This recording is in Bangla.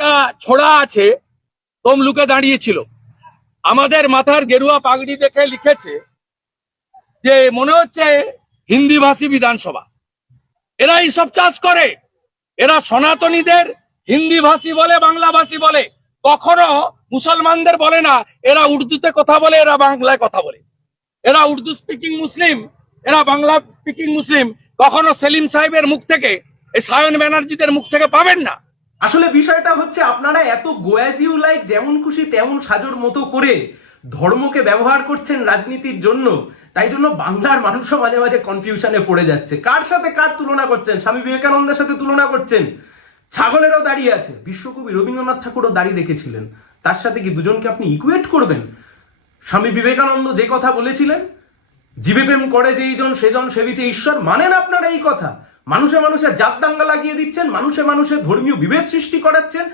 একটা ছোড়া আছে তমলুকে দাঁড়িয়েছিল, আমাদের মাথার গেরুয়া পাগড়ি দেখে লিখেছে যে মনে হচ্ছে হিন্দি ভাষী বিধানসভা। এরা এইসব চাষ করে, এরা সনাতনীদের হিন্দি ভাষী বলে, বাংলা ভাষী বলে, কখনো মুসলমানদের বলে না। এরা উর্দুতে কথা বলে, এরা বাংলায় কথা বলে। এরা উর্দু স্পিকিং মুসলিম, এরা বাংলা স্পিকিং মুসলিম। কখনো সেলিম সাহেবের মুখ থেকে, এই সায়ন ব্যানার্জিদের মুখ থেকে পাবেন না। আসলে বিষয়টা হচ্ছে আপনারা এত গোয়াজিউ লাইক যেমন খুশি তেমন সাজোর মতো করে ধর্মকে ব্যবহার করছেন রাজনীতির জন্য, তাই জন্য বাংলার মানুষও মাঝে মাঝে কনফিউশনে পড়ে যাচ্ছে। কার সাথে কার তুলনা করছেন? স্বামী বিবেকানন্দের সাথে তুলনা করছেন? ছাগলেরও দাঁড়িয়ে আছে, বিশ্বকবি রবীন্দ্রনাথ ঠাকুরও দাঁড়িয়ে রেখেছিলেন, তার সাথে কি দুজনকে আপনি ইকুয়েট করবেন? স্বামী বিবেকানন্দ যে কথা বলেছিলেন, জীবে প্রেম করে যেইজন সেজন সেবিছে ঈশ্বর, মানেন আপনারা এই কথা? মানুষে মানুষে জাত দাঙ্গা লাগিয়ে দিচ্ছেন, মানুষে মানুষে ধর্মীয় বিভেদ সৃষ্টি করাচ্ছেন।